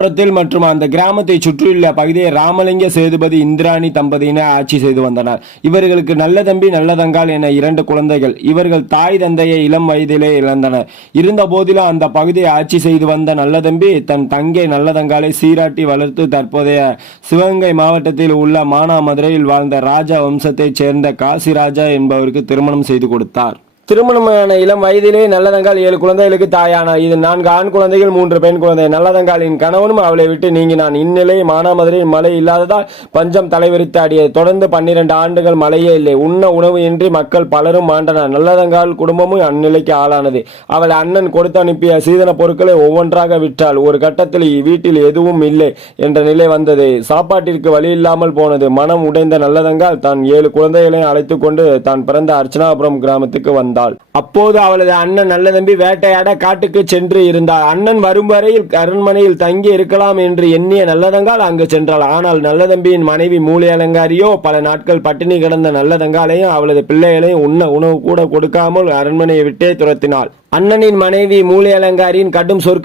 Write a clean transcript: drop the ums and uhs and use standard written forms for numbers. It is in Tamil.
புறத்தில் மற்றும் அந்த கிராமத்தை சுற்றியுள்ள பகுதியை ராமலிங்க சேதுபதி இந்திராணி தம்பதியினர் ஆட்சி செய்து வந்தனர். இவர்களுக்கு நல்ல தம்பி நல்லதங்காள் என 2 குழந்தைகள். இவர்கள் தாய் தந்தையை இளம் வயதிலே இழந்தனர். இருந்த போதிலும் அந்த பகுதியை ஆட்சி செய்து வந்த நல்லதம்பி தன் தங்கை நல்லதங்காளை சீராட்டி வளர்த்து தற்போதைய சிவகங்கை மாவட்டத்தில் உள்ள மானாமதுரையில் வாழ்ந்த ராஜா வம்சத்தைச் சேர்ந்த காசிராஜா என்பவருக்கு திருமணம் செய்து கொடுத்தார். திருமணமான இளம் வயதிலே நல்லதங்காள் 7 குழந்தைகளுக்கு தாயானார். இதில் 4 ஆண் குழந்தைகள் 3 பெண் குழந்தை. நல்லதங்காளின் கணவனும் அவளை விட்டு நீங்கினான். இந்நிலை மானாமதுரையில் மழை இல்லாததால் பஞ்சம் தலைவிரித்து ஆடியது. தொடர்ந்து 12 ஆண்டுகள் மழையே இல்லை. உண்ண உணவு இன்றி மக்கள் பலரும் மாண்டனர். நல்லதங்காள் குடும்பமும் அந்நிலைக்கு ஆளானது. அவள் அண்ணன் கொடுத்து அனுப்பிய சீதன பொருட்களை ஒவ்வொன்றாக விற்றாள். ஒரு கட்டத்தில் வீட்டில் எதுவும் இல்லை என்ற நிலை வந்தது. சாப்பாட்டிற்கு வழி இல்லாமல் போனது. மனம் உடைந்த நல்லதங்காள் தான் 7 குழந்தைகளையும் அழைத்து கொண்டு தான் பிறந்த அர்ச்சனாபுரம் கிராமத்துக்கு வந்தாள். அப்போது அவளது அண்ணன் நல்லதம்பி வேட்டையாட காட்டுக்கு சென்று இருந்தார். அண்ணன் வரும் வரையில் அரண்மனையில் தங்கி இருக்கலாம் என்று எண்ணிய நல்லதங்காள் அங்கு சென்றாள். ஆனால் நல்லதம்பியின் மனைவி மூலி அலங்காரியோ பல நாட்கள் பட்டினி கிடந்த நல்லதங்காளையும் அவளது பிள்ளைகளையும் உண்ண உணவு கூட கொடுக்காமல் அரண்மனையை விட்டே துரத்தினாள். அண்ணனின் மனைவி மூலி அலங்காரியின் கடும் சொற்கள்